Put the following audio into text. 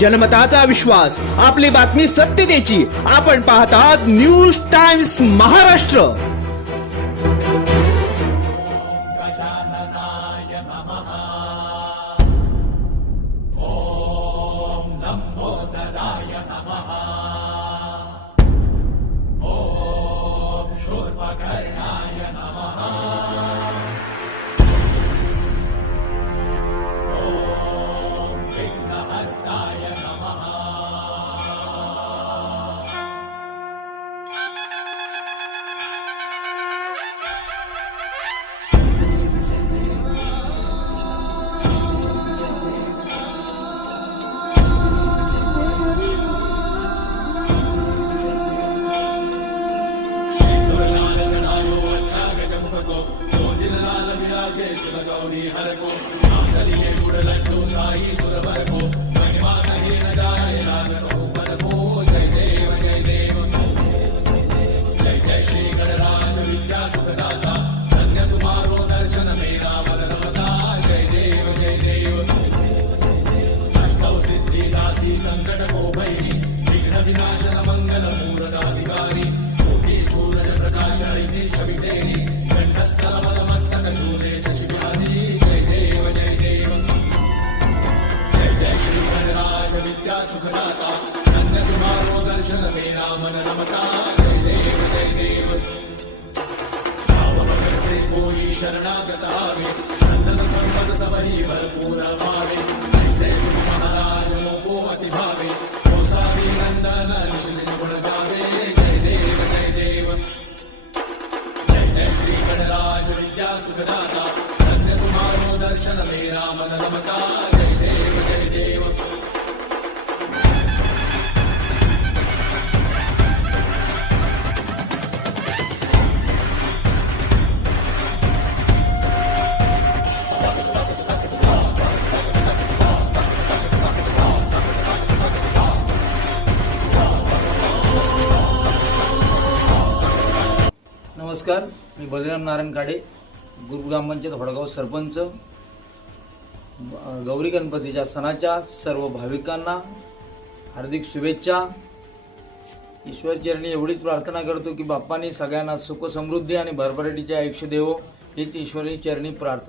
जनमताचा विश्वास, आपली बातमी सत्यतेची. आपण पाहतात न्यूज टाइम्स महाराष्ट्र. शरणागत आवे संतत संपद सबही भरपूर भावे ऐसे महाराज मोको अति भावे गोसावी नंदन निश्चित गुण गावे. जय देव जय देव जय जय श्री गणराज विद्या सुखदाता धन्य तुम्हारो दर्शन मेरा मन रमता. जय देव जय देव. नमस्कार, मी बलराम नारायण काडे, गुरु ग्रामपंचायत होडगाव सरपंच. गौरी गणपतीच्या सणाच्या सर्व भाविकांना हार्दिक शुभेच्छा. ईश्वरचरणी एवढीच प्रार्थना करतो की बाप्पांनी सगळ्यांना सुख समृद्धी आणि भरभराटीचे आयुष्य देवो, हीच ईश्वरी चरणी प्रार्थना.